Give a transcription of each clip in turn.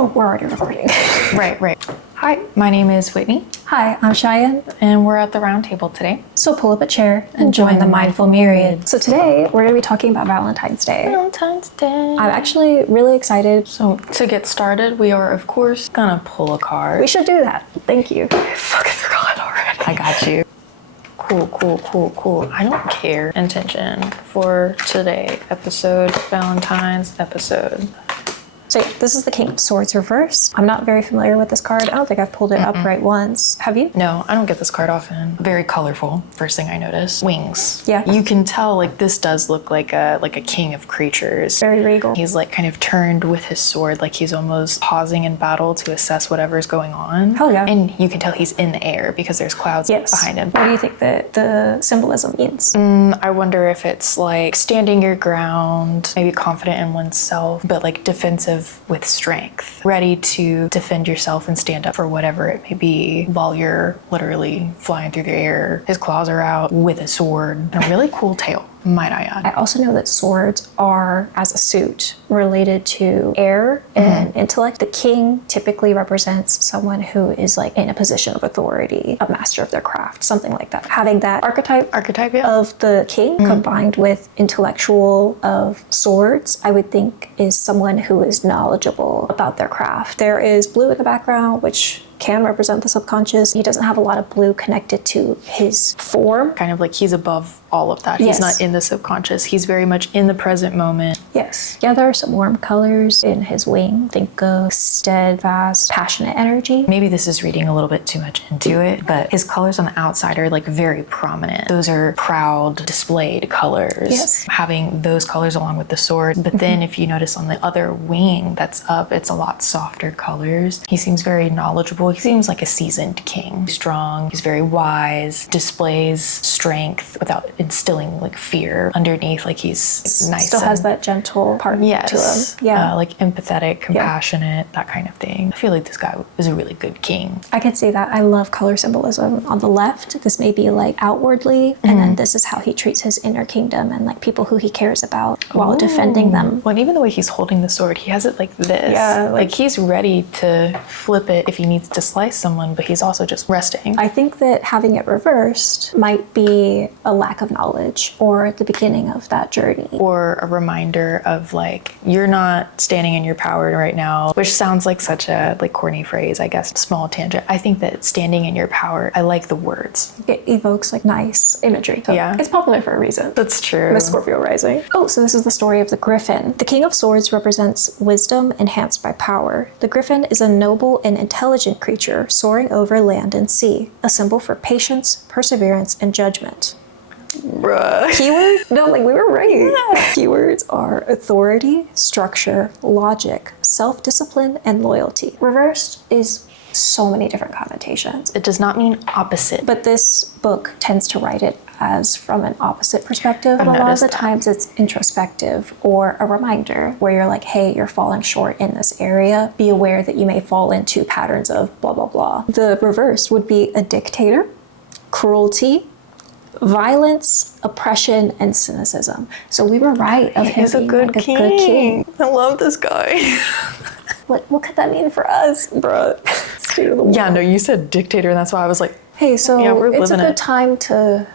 Oh, we're already recording. Right. Hi, my name is Whitney. Hi, I'm Cheyenne. And we're at the round table today. So pull up a chair and join the Mindful Myriad. So today we're going to be talking about Valentine's Day. Valentine's Day. I'm actually really excited. So to get started, we are of course gonna pull a card. We should do that. Thank you. I fucking forgot already. I got you. Cool. I don't care. Intention for today episode, Valentine's episode. So yeah, this is the King of Swords reversed. I'm not very familiar with this card. I don't think I've pulled it upright once. Have you? No, I don't get this card often. Very colorful, first thing I notice. Wings. Yeah. You can tell like this does look like a king of creatures. Very regal. He's like kind of turned with his sword, like he's almost pausing in battle to assess whatever's going on. Hell yeah. And you can tell he's in the air because there's clouds behind him. What do you think that the symbolism means? I wonder if it's like standing your ground, maybe confident in oneself, but like defensive with strength, ready to defend yourself and stand up for whatever it may be while you're literally flying through the air. His claws are out with a sword and a really cool tail, might I add. I also know that swords are, as a suit, related to air and intellect. The king typically represents someone who is like in a position of authority, a master of their craft, something like that. Having that archetype of the king combined with intellectual of swords, I would think is someone who is knowledgeable about their craft. There is blue in the background, which can represent the subconscious. He doesn't have a lot of blue connected to his form. Kind of like he's above all of that. Yes. He's not in the subconscious. He's very much in the present moment. Yes. Yeah, there are some warm colors in his wing. Think of steadfast, passionate energy. Maybe this is reading a little bit too much into it, but his colors on the outside are like very prominent. Those are proud, displayed colors. Yes. Having those colors along with the sword. But then if you notice on the other wing that's up, it's a lot softer colors. He seems very knowledgeable. He seems like a seasoned king. Strong, he's very wise, displays strength without instilling like fear underneath. Like he's nice. Still has that gentle part to him. Yeah. Like empathetic, compassionate, that kind of thing. I feel like this guy is a really good king. I can see that. I love color symbolism. On the left, this may be like outwardly, and then this is how he treats his inner kingdom and like people who he cares about while defending them. Well, and even the way he's holding the sword, he has it like this. Yeah. Like he's ready to flip it if he needs to slice someone, but he's also just resting. I think that having it reversed might be a lack of knowledge or the beginning of that journey. Or a reminder of like, you're not standing in your power right now, which sounds like such a like corny phrase, I guess. Small tangent. I think that standing in your power, I like the words. It evokes like nice imagery. So yeah. It's popular for a reason. That's true. The Scorpio rising. Oh, so this is the story of the Griffin. The King of Swords represents wisdom enhanced by power. The Griffin is a noble and intelligent creature soaring over land and sea, a symbol for patience, perseverance, and judgment. Bruh. Keyword? No, like we were right. Yeah. Keywords are authority, structure, logic, self-discipline, and loyalty. Reversed is so many different connotations. It does not mean opposite. But this book tends to write it as from an opposite perspective. But a lot of the times it's introspective or a reminder where you're like, hey, you're falling short in this area. Be aware that you may fall into patterns of blah, blah, blah. The reverse would be a dictator, cruelty, violence, oppression, and cynicism. So we were right of him being like a good king. I love this guy. What could that mean for us, bro? Yeah, no, you said dictator, and that's why I was like, hey, so yeah, it's a good time to,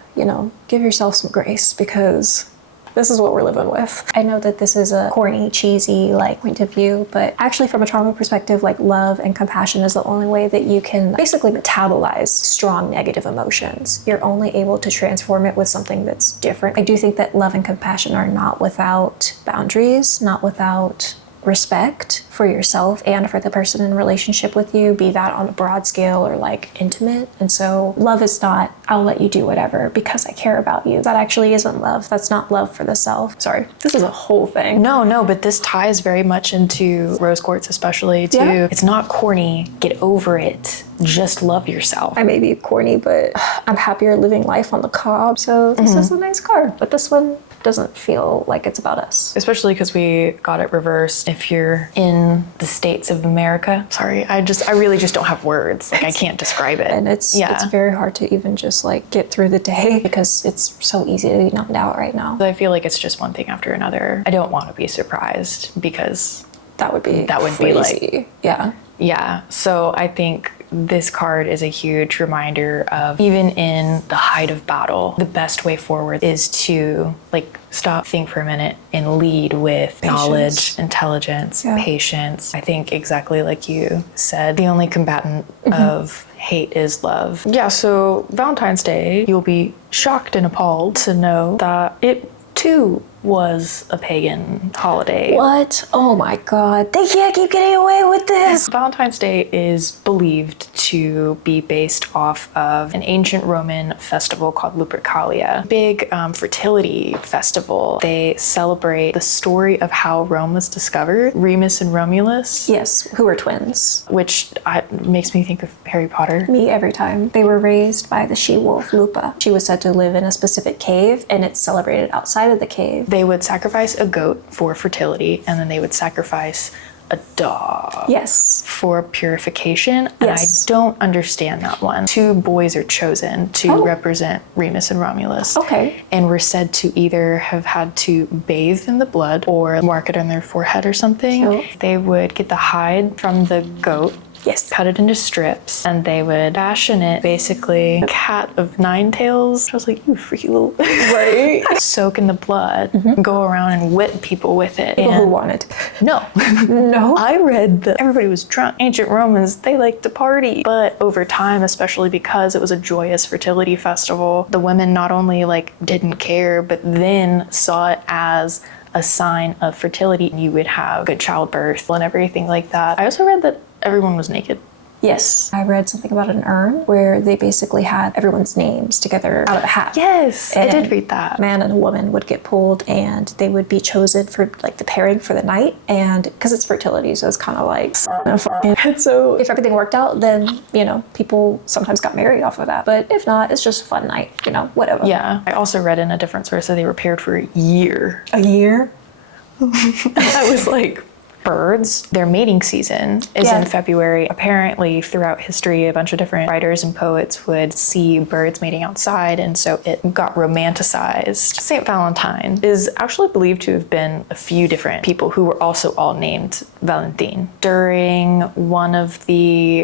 give yourself some grace because this is what we're living with. I know that this is a corny, cheesy, point of view, but actually from a trauma perspective, love and compassion is the only way that you can basically metabolize strong negative emotions. You're only able to transform it with something that's different. I do think that love and compassion are not without boundaries, not without respect for yourself and for the person in relationship with you, be that on a broad scale or intimate. And so love is not, I'll let you do whatever because I care about you. That actually isn't love. That's not love for the self. Sorry, this is a whole thing. No, but this ties very much into rose quartz, especially too. Yeah. It's not corny. Get over it. Just love yourself. I may be corny, but I'm happier living life on the cob. So this is a nice card. But this one doesn't feel like it's about us. Especially because we got it reversed. If you're in the States of America, sorry, I really just don't have words. I can't describe it. And it's very hard to even just get through the day because it's so easy to be numbed out right now. I feel like it's just one thing after another. I don't want to be surprised because that would be be like, crazy. Yeah. yeah. So I think this card is a huge reminder of, even in the height of battle, the best way forward is to like stop, think for a minute, and lead with knowledge, intelligence, patience. I think exactly like you said, the only combatant of hate is love. Yeah, so Valentine's Day, you'll be shocked and appalled to know that it too was a pagan holiday. What? Oh my God. They can't keep getting away with this. Valentine's Day is believed to be based off of an ancient Roman festival called Lupercalia. Big fertility festival. They celebrate the story of how Rome was discovered, Remus and Romulus. Yes, who are twins. Which makes me think of Harry Potter. Me every time. They were raised by the she-wolf Lupa. She was said to live in a specific cave, and it's celebrated outside of the cave. They would sacrifice a goat for fertility, and then they would sacrifice a dog. Yes. For purification. And Yes. I don't understand that one. 2 boys are chosen to represent Remus and Romulus. Okay. And were said to either have had to bathe in the blood or mark it on their forehead or something. Oh. They would get the hide from the goat. Yes. Cut it into strips, and they would fashion it basically a cat of 9 tails. I was like, you freaky little. Right. Soak in the blood, go around and whip people with it. People who wanted. No. No. I read that everybody was drunk. Ancient Romans, they liked to party. But over time, especially because it was a joyous fertility festival, the women not only like didn't care, but then saw it as a sign of fertility. You would have good childbirth and everything like that. I also read that everyone was naked. Yes. I read something about an urn where they basically had everyone's names together out of a hat. Yes, And I did read that. a man and a woman would get pulled, and they would be chosen for like the pairing for the night. And because it's fertility, so it's kind of like, and so if everything worked out, then, you know, people sometimes got married off of that. But if not, it's just a fun night, you know, whatever. Yeah. I also read in a different source that they were paired for a year. A year? I was like, birds, their mating season is in February. Apparently, throughout history, a bunch of different writers and poets would see birds mating outside, and so it got romanticized. Saint Valentine is actually believed to have been a few different people who were also all named Valentine. During one of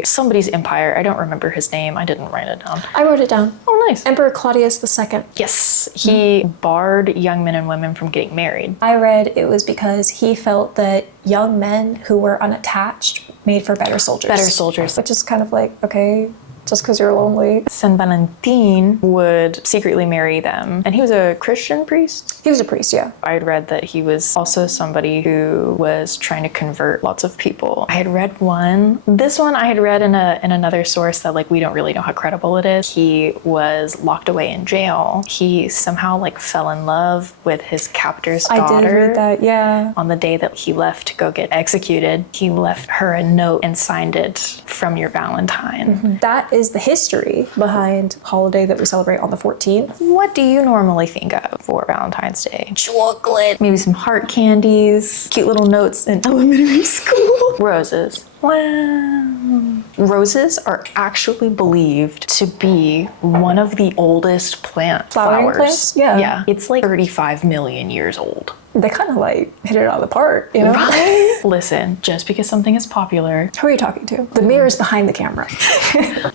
somebody's empire, I don't remember his name, I didn't write it down. I wrote it down. Oh, nice. Emperor Claudius II. Yes, he barred young men and women from getting married. I read it was because he felt that young men who were unattached made for better soldiers. Better soldiers. Which is kind of like, okay, just because you're lonely. Saint Valentine would secretly marry them. And he was a Christian priest? He was a priest, yeah. I'd read that he was also somebody who was trying to convert lots of people. I had read one. This one I had read in another source that like we don't really know how credible it is. He was locked away in jail. He somehow like fell in love with his captor's daughter. I did read that, yeah. On the day that he left to go get executed, he left her a note and signed it, "From your Valentine." Mm-hmm. That is the history behind holiday that we celebrate on the 14th. What do you normally think of for Valentine's Day? Chocolate. Maybe some heart candies, cute little notes in elementary school. Roses. Wow. Roses are actually believed to be one of the oldest flowers. Plants? Yeah. Yeah. It's like 35 million years old. They kind of like hit it out of the park, you know? Right? Listen, just because something is popular. Who are you talking to? The mirror's behind the camera.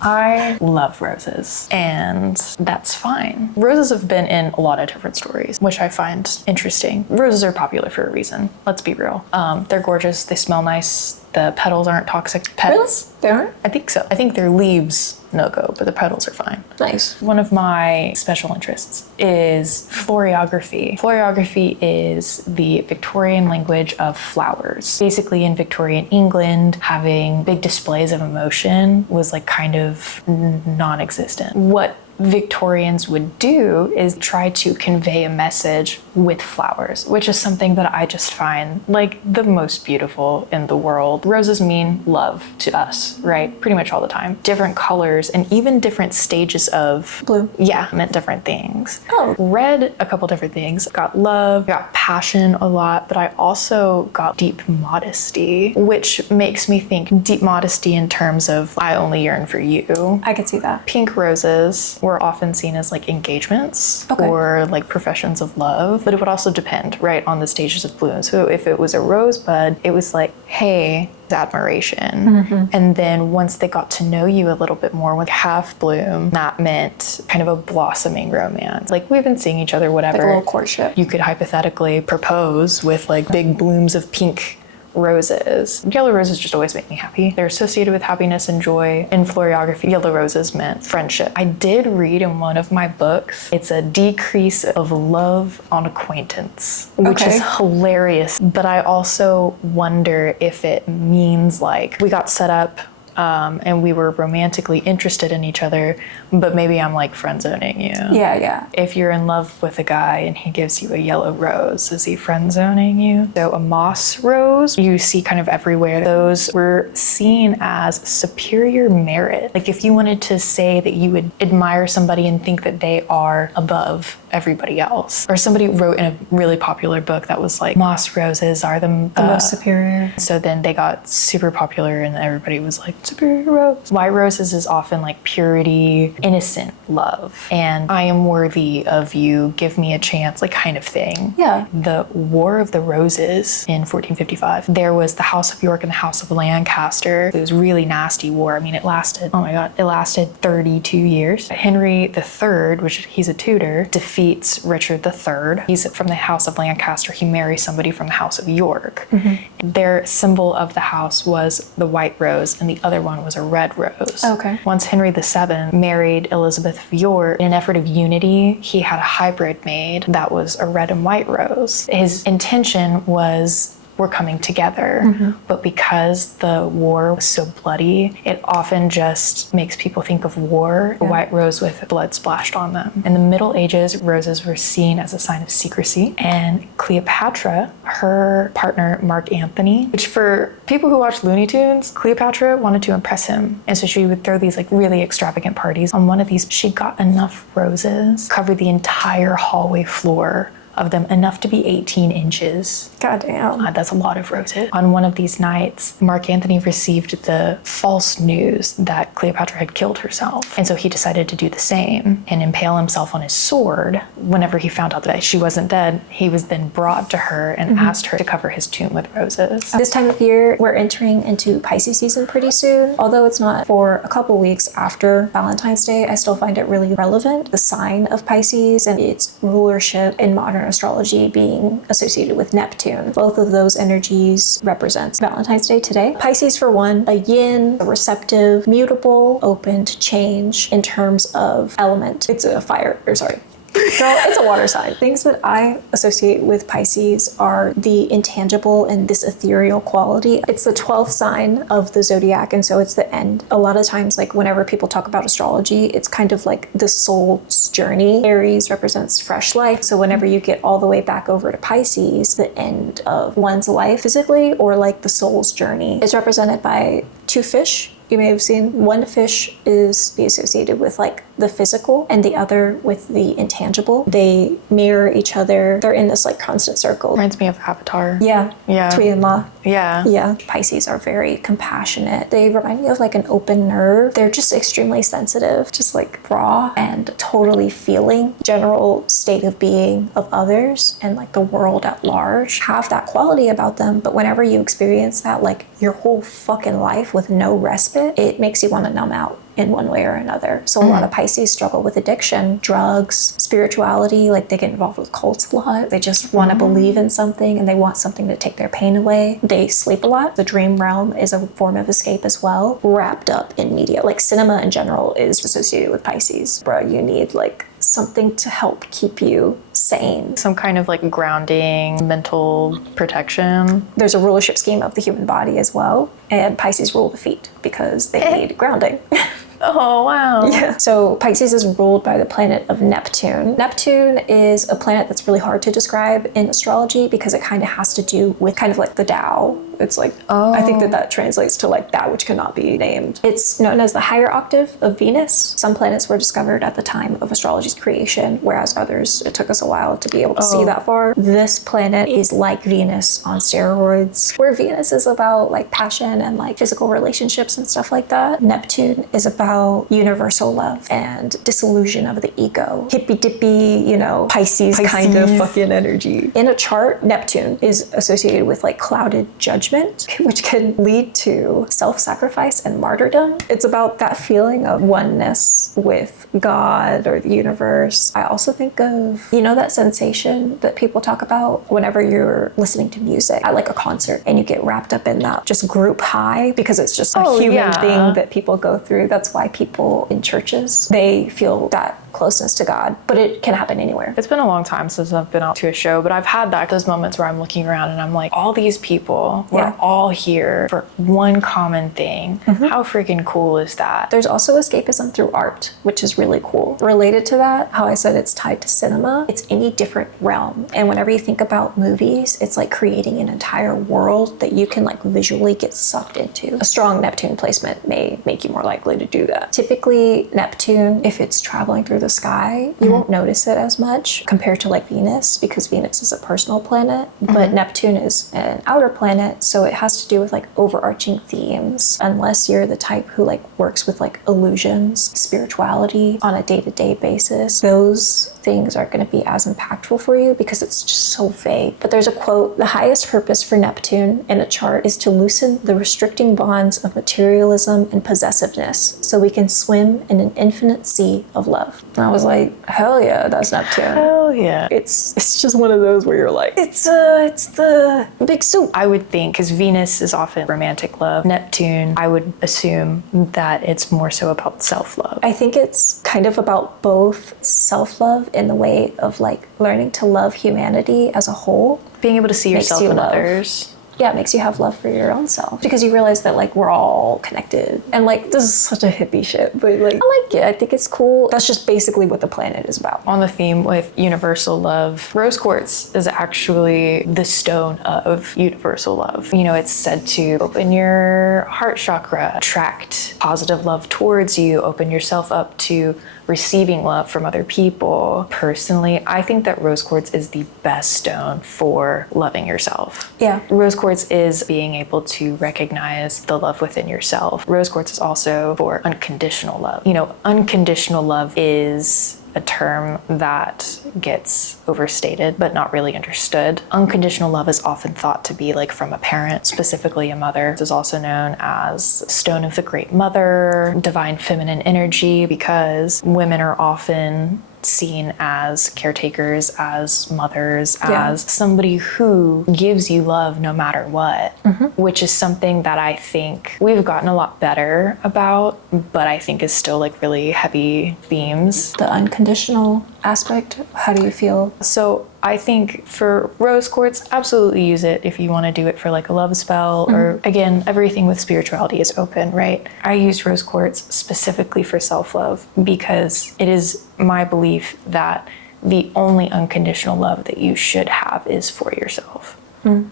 I love roses, and that's fine. Roses have been in a lot of different stories, which I find interesting. Roses are popular for a reason. Let's be real. They're gorgeous. They smell nice. The petals aren't toxic pets. Really? They aren't? I think so. I think their leaves no-go, but the petals are fine. Nice. One of my special interests is florography. Florography is the Victorian language of flowers. Basically, in Victorian England, having big displays of emotion was like kind of non-existent. What Victorians would do is try to convey a message with flowers, which is something that I just find like the most beautiful in the world. Roses mean love to us, right? Pretty much all the time. Different colors and even different stages of bloom. Yeah, meant different things. Oh. Read a couple different things. Got love, got passion a lot, but I also got deep modesty, which makes me think deep modesty in terms of I only yearn for you. I could see that. Pink roses were often seen as like engagements Okay. or like professions of love, but it would also depend, right, on the stages of bloom. So if it was a rosebud, it was like, hey, admiration. And then once they got to know you a little bit more with half bloom, that meant kind of a blossoming romance. Like, we've been seeing each other, whatever. Like a little courtship. You could hypothetically propose with like big blooms of pink roses. Yellow roses just always make me happy. They're associated with happiness and joy. In floriography, yellow roses meant friendship. I did read in one of my books, it's a decrease of love on acquaintance, which Okay. is hilarious. But I also wonder if it means like we got set up and we were romantically interested in each other, but maybe I'm like friend zoning you. Yeah. If you're in love with a guy and he gives you a yellow rose, is he friend zoning you? So a moss rose, you see kind of everywhere. Those were seen as superior merit. Like if you wanted to say that you would admire somebody and think that they are above everybody else. Or somebody wrote in a really popular book that was like, moss roses are the most superior. So then they got super popular and everybody was like, superior rose. White roses is often like purity, innocent love. And I am worthy of you, give me a chance, like kind of thing. Yeah. The War of the Roses in 1455, there was the House of York and the House of Lancaster. It was a really nasty war. I mean, it lasted, oh my God, it lasted 32 years. Henry III, which he's a Tudor, defeats Richard III. He's from the House of Lancaster. He marries somebody from the House of York. Their symbol of the house was the white rose and the other one was a red rose. Okay. Once Henry VII married Elizabeth of York, in an effort of unity, he had a hybrid made that was a red and white rose. His intention was we're coming together. But because the war was so bloody, it often just makes people think of war. A white rose with blood splashed on them. In the Middle Ages, roses were seen as a sign of secrecy. And Cleopatra, her partner, Mark Antony, which for people who watch Looney Tunes, Cleopatra wanted to impress him. And so she would throw these like really extravagant parties. On one of these, she got enough roses, covered the entire hallway floor of them, enough to be 18 inches. God damn. That's a lot of roses. On one of these nights, Mark Antony received the false news that Cleopatra had killed herself. And so he decided to do the same and impale himself on his sword. Whenever he found out that she wasn't dead, he was then brought to her and asked her to cover his tomb with roses. This time of year, we're entering into Pisces season pretty soon. Although it's not for a couple weeks after Valentine's Day, I still find it really relevant. The sign of Pisces and its rulership in modern astrology being associated with Neptune. Both of those energies represents Valentine's Day today. Pisces, for one, a yin, a receptive, mutable, open to change in terms of element. It's a fire, or sorry. Girl, it's a water sign. Things that I associate with Pisces are the intangible and this ethereal quality. It's the 12th sign of the zodiac, and so it's the end. A lot of times, like whenever people talk about astrology, it's kind of like the soul's journey. Aries represents fresh life, so whenever you get all the way back over to Pisces, the end of one's life physically, or like the soul's journey, is represented by two fish. You may have seen one fish is associated with like the physical and the other with the intangible. They mirror each other. They're in this like constant circle. Reminds me of Avatar. Yeah. Three-in-law. Yeah. Pisces are very compassionate. They remind me of like an open nerve. They're just extremely sensitive, just like raw and totally feeling. General state of being of others and like the world at large have that quality about them. But whenever you experience that like your whole fucking life with no respite, it makes you want to numb out in one way or another. So a lot of Pisces struggle with addiction, drugs, spirituality, like they get involved with cults a lot. They just want to believe in something and they want something to take their pain away. They sleep a lot. The dream realm is a form of escape as well, wrapped up in media. Like cinema in general is associated with Pisces. Bro, you need like something to help keep you sane. Some kind of like grounding, mental protection. There's a rulership scheme of the human body as well, and Pisces rule the feet because they need grounding. Oh, wow. Yeah. So Pisces is ruled by the planet of Neptune. Neptune is a planet that's really hard to describe in astrology because it kind of has to do with kind of like the Tao It's like, I think that translates to like that which cannot be named. It's known as the higher octave of Venus. Some planets were discovered at the time of astrology's creation, whereas others, it took us a while to be able to see that far. This planet is like Venus on steroids, where Venus is about like passion and like physical relationships and stuff like that. Neptune is about universal love and disillusion of the ego. Hippy dippy, you know, Pisces kind of fucking energy. In a chart, Neptune is associated with like clouded judgment, which can lead to self-sacrifice and martyrdom. It's about that feeling of oneness with God or the universe. I also think of, you know, that sensation that people talk about whenever you're listening to music at like a concert and you get wrapped up in that just group high, because it's just a human thing that people go through. That's why people in churches, they feel that closeness to God, but it can happen anywhere. It's been a long time since I've been out to a show, but I've had those moments where I'm looking around and I'm like, all these people were all here for one common thing. How freaking cool is that? There's also escapism through art, which is really cool. Related to that, how I said it's tied to cinema, it's any different realm. And whenever you think about movies, it's like creating an entire world that you can like visually get sucked into. A strong Neptune placement may make you more likely to do that. Typically, Neptune, if it's traveling through the sky, you won't notice it as much compared to like Venus, because Venus is a personal planet, but Neptune is an outer planet, so it has to do with like overarching themes. Unless you're the type who like works with like illusions, spirituality on a day-to-day basis, those things aren't going to be as impactful for you because it's just so vague. But there's a quote: the highest purpose for Neptune in a chart is to loosen the restricting bonds of materialism and possessiveness so we can swim in an infinite sea of love. And I was like, hell yeah, that's Neptune. Hell yeah. It's just one of those where you're like, it's the big soup. I would think, because Venus is often romantic love, Neptune, I would assume that it's more so about self-love. I think it's kind of about both self-love in the way of like learning to love humanity as a whole. Being able to see yourself in love others. Yeah, it makes you have love for your own self, because you realize that like we're all connected. And like, this is such a hippie shit, but like, I like it. I think it's cool. That's just basically what the planet is about. On the theme with universal love, rose quartz is actually the stone of universal love. You know, it's said to open your heart chakra, attract positive love towards you, open yourself up to receiving love from other people. Personally, I think that rose quartz is the best stone for loving yourself. Yeah. Rose quartz is being able to recognize the love within yourself. Rose quartz is also for unconditional love. You know, unconditional love is a term that gets overstated but not really understood. Unconditional love is often thought to be like from a parent, specifically a mother. It is also known as Stone of the Great Mother, divine feminine energy, because women are often seen as caretakers, as mothers, as somebody who gives you love no matter what, which is something that I think we've gotten a lot better about, but I think is still like really heavy themes. The unconditional aspect, how do you feel? So I think for rose quartz, absolutely use it if you want to do it for like a love spell, or again, everything with spirituality is open, right? I use rose quartz specifically for self-love because it is my belief that the only unconditional love that you should have is for yourself.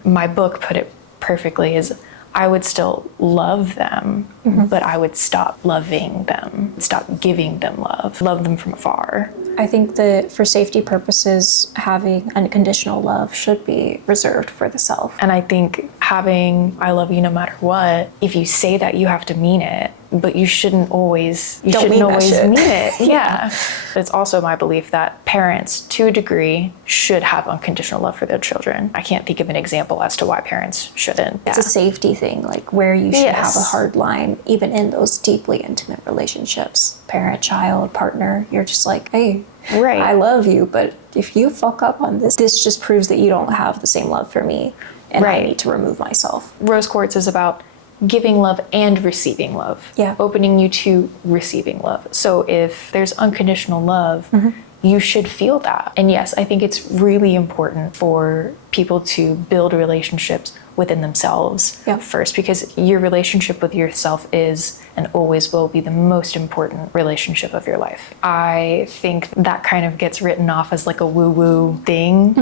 My book put it perfectly is I would still love them, but I would stop loving them, stop giving them love them from afar. I think that for safety purposes, having unconditional love should be reserved for the self. And I think having I love you no matter what, if you say that, you have to mean it, but you shouldn't always mean it. Yeah. But it's also my belief that parents, to a degree, should have unconditional love for their children. I can't think of an example as to why parents shouldn't. It's a safety thing, like where you should have a hard line, even in those deeply intimate relationships. Parent, child, partner, you're just like, hey, I love you, but if you fuck up on this just proves that you don't have the same love for me, and I need to remove myself. Rose quartz is about giving love and receiving love. Yeah. Opening you to receiving love. So if there's unconditional love, you should feel that. And yes, I think it's really important for people to build relationships within themselves first, because your relationship with yourself is and always will be the most important relationship of your life. I think that kind of gets written off as like a woo-woo thing,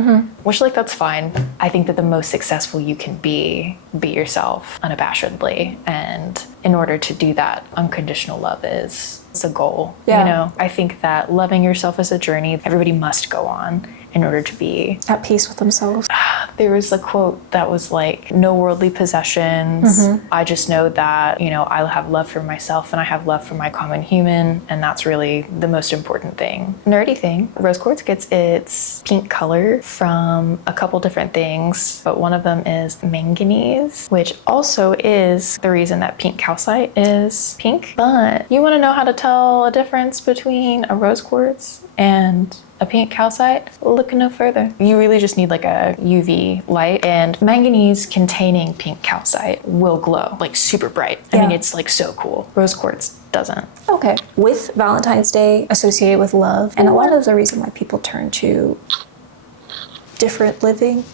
which like that's fine. I think that the most successful you can be yourself unabashedly. And in order to do that, unconditional love is a goal. Yeah. You know, I think that loving yourself is a journey everybody must go on in order to be at peace with themselves. There was a quote that was like, no worldly possessions. I just know that, you know, I have love for myself and I have love for my common human. And that's really the most important thing. Nerdy thing, rose quartz gets its pink color from a couple different things, but one of them is manganese, which also is the reason that pink calcite is pink. But you want to know how to tell a difference between a rose quartz and a pink calcite? Look no further. You really just need like a UV light, and manganese containing pink calcite will glow like super bright. I mean, it's like so cool. Rose quartz doesn't. Okay. With Valentine's Day associated with love, and a lot of the reason why people turn to different living,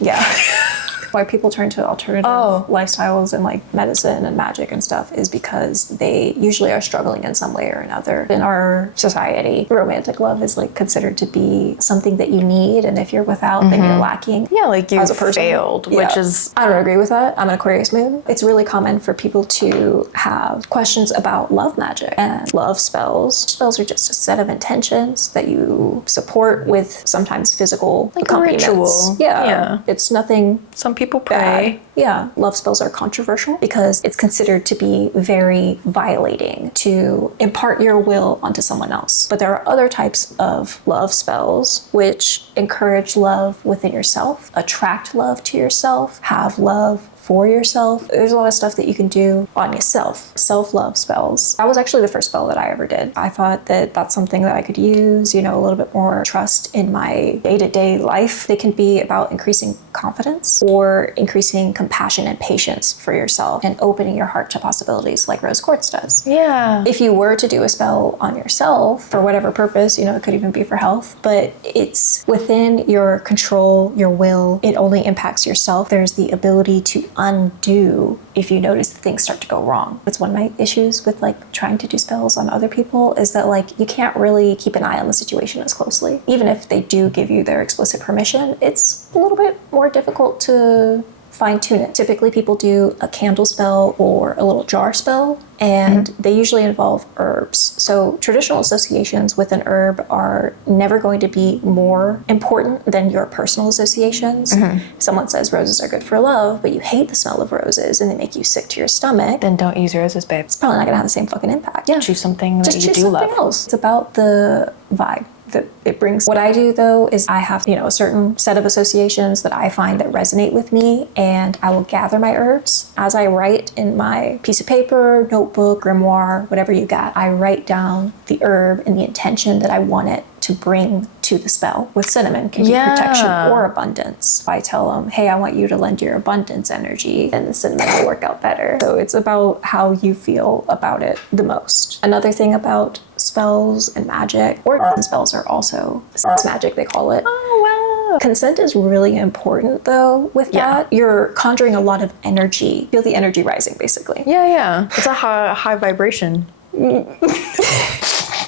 why people turn to alternative lifestyles and like medicine and magic and stuff is because they usually are struggling in some way or another. In our society, romantic love is like considered to be something that you need, and if you're without, then you're lacking. Yeah, like you as a person. failed, which is... I don't agree with that. I'm an Aquarius moon. It's really common for people to have questions about love magic and love spells. Spells are just a set of intentions that you support with sometimes physical like accompaniments. a ritual. Yeah. It's nothing... Some people pray. Yeah, love spells are controversial because it's considered to be very violating to impart your will onto someone else. But there are other types of love spells which encourage love within yourself, attract love to yourself, have love for yourself. There's a lot of stuff that you can do on yourself. Self-love spells. That was actually the first spell that I ever did. I thought that that's something that I could use, you know, a little bit more trust in my day-to-day life. They can be about increasing confidence or increasing compassion and patience for yourself and opening your heart to possibilities like rose quartz does. Yeah. If you were to do a spell on yourself for whatever purpose, you know, it could even be for health, but it's within your control, your will. It only impacts yourself. There's the ability to undo if you notice that things start to go wrong. That's one of my issues with like trying to do spells on other people is that like you can't really keep an eye on the situation as closely. Even if they do give you their explicit permission, it's a little bit more difficult to fine-tune it. Typically people do a candle spell or a little jar spell, and they usually involve herbs. So traditional associations with an herb are never going to be more important than your personal associations. If someone says roses are good for love, but you hate the smell of roses and they make you sick to your stomach, Then don't use roses, babe. it's probably not gonna have the same fucking impact. Yeah. Choose something that Just you choose do something love. else. It's about the vibe that it brings. What I do though is I have, you know, a certain set of associations that I find that resonate with me, and I will gather my herbs as I write in my piece of paper, notebook, grimoire, whatever you got. I write down the herb and the intention that I want it to bring to the spell. With cinnamon can be protection or abundance. If I tell them, hey, I want you to lend your abundance energy, then the cinnamon will work out better. So it's about how you feel about it the most. Another thing about spells and magic, or spells are also sex magic, they call it. Oh, wow. Consent is really important though with that. You're conjuring a lot of energy. Feel the energy rising basically. Yeah. It's a high vibration.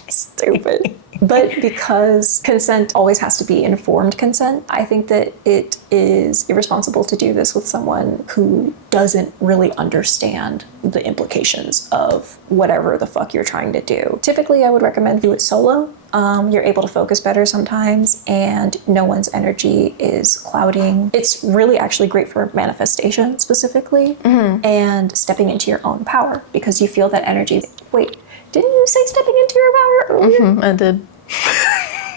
Stupid. But because consent always has to be informed consent, I think that it is irresponsible to do this with someone who doesn't really understand the implications of whatever the fuck you're trying to do. Typically, I would recommend do it solo. You're able to focus better sometimes, and no one's energy is clouding. It's really actually great for manifestation specifically, and stepping into your own power because you feel that energy. Wait, didn't you say stepping into your power earlier? I did.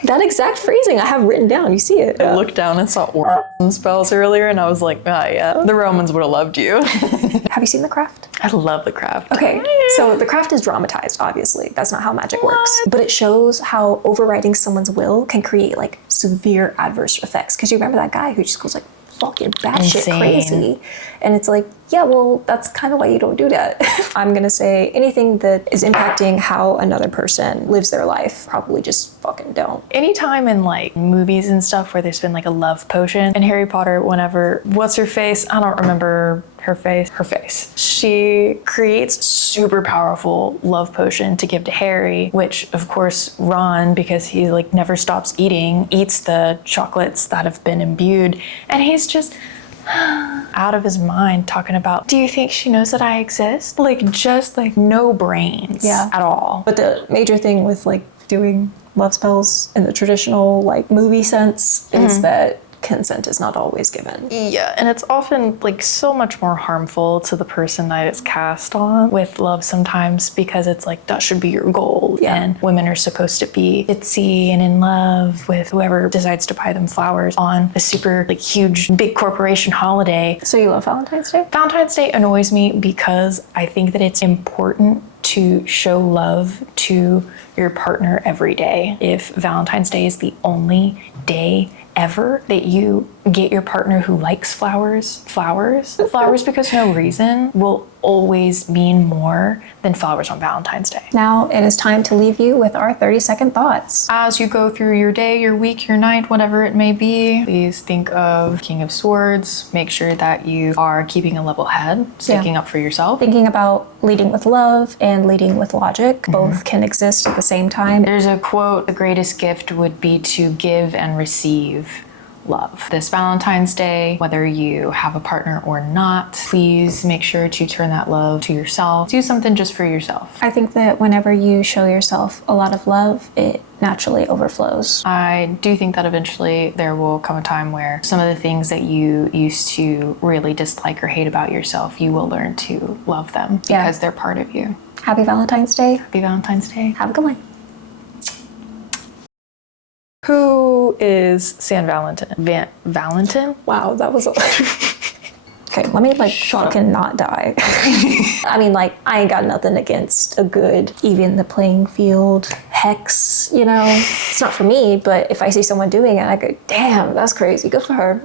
That exact phrasing I have written down. You see it. I looked down and saw orgasm spells earlier, and I was like, yeah, the Romans would have loved you. Have you seen The Craft? I love The Craft. Okay, so The Craft is dramatized, obviously. That's not how magic works. But it shows how overriding someone's will can create like severe adverse effects. Because you remember that guy who just goes like fucking batshit Insane. crazy. And it's like, yeah, well, that's kind of why you don't do that. I'm gonna say anything that is impacting how another person lives their life, probably just fucking don't. Anytime in like movies and stuff where there's been like a love potion in Harry Potter, whenever, what's her face? I don't remember her face. She creates super powerful love potion to give to Harry, which of course Ron, because he like never stops eating, eats the chocolates that have been imbued, and he's just out of his mind talking about, do you think she knows that I exist? Like, just like no brains at all. But the major thing with like doing love spells in the traditional like movie sense is that consent is not always given. Yeah, and it's often like so much more harmful to the person that it's cast on with love sometimes, because it's like that should be your goal. And women are supposed to be ditzy and in love with whoever decides to buy them flowers on a super like huge big corporation holiday. So you love Valentine's Day? Valentine's Day annoys me because I think that it's important to show love to your partner every day. If Valentine's Day is the only day ever that you get your partner who likes flowers because no reason will always mean more than flowers on Valentine's Day. Now it is time to leave you with our 30-second thoughts. As you go through your day, your week, your night, whatever it may be, please think of King of Swords. Make sure that you are keeping a level head, sticking up for yourself. Thinking about leading with love and leading with logic. Both can exist at the same time. There's a quote, the greatest gift would be to give and receive love. This Valentine's Day, whether you have a partner or not, please make sure to turn that love to yourself. Do something just for yourself. I think that whenever you show yourself a lot of love, it naturally overflows. I do think that eventually there will come a time where some of the things that you used to really dislike or hate about yourself, you will learn to love them because they're part of you. Happy Valentine's Day. Happy Valentine's Day. Have a good one. Who is San Valentin? Valentin? Wow, that was a... Okay, let me like fucking not die. I mean, like, I ain't got nothing against a good, even the playing field hex, you know? It's not for me, but if I see someone doing it, I go, damn, that's crazy. Good for her.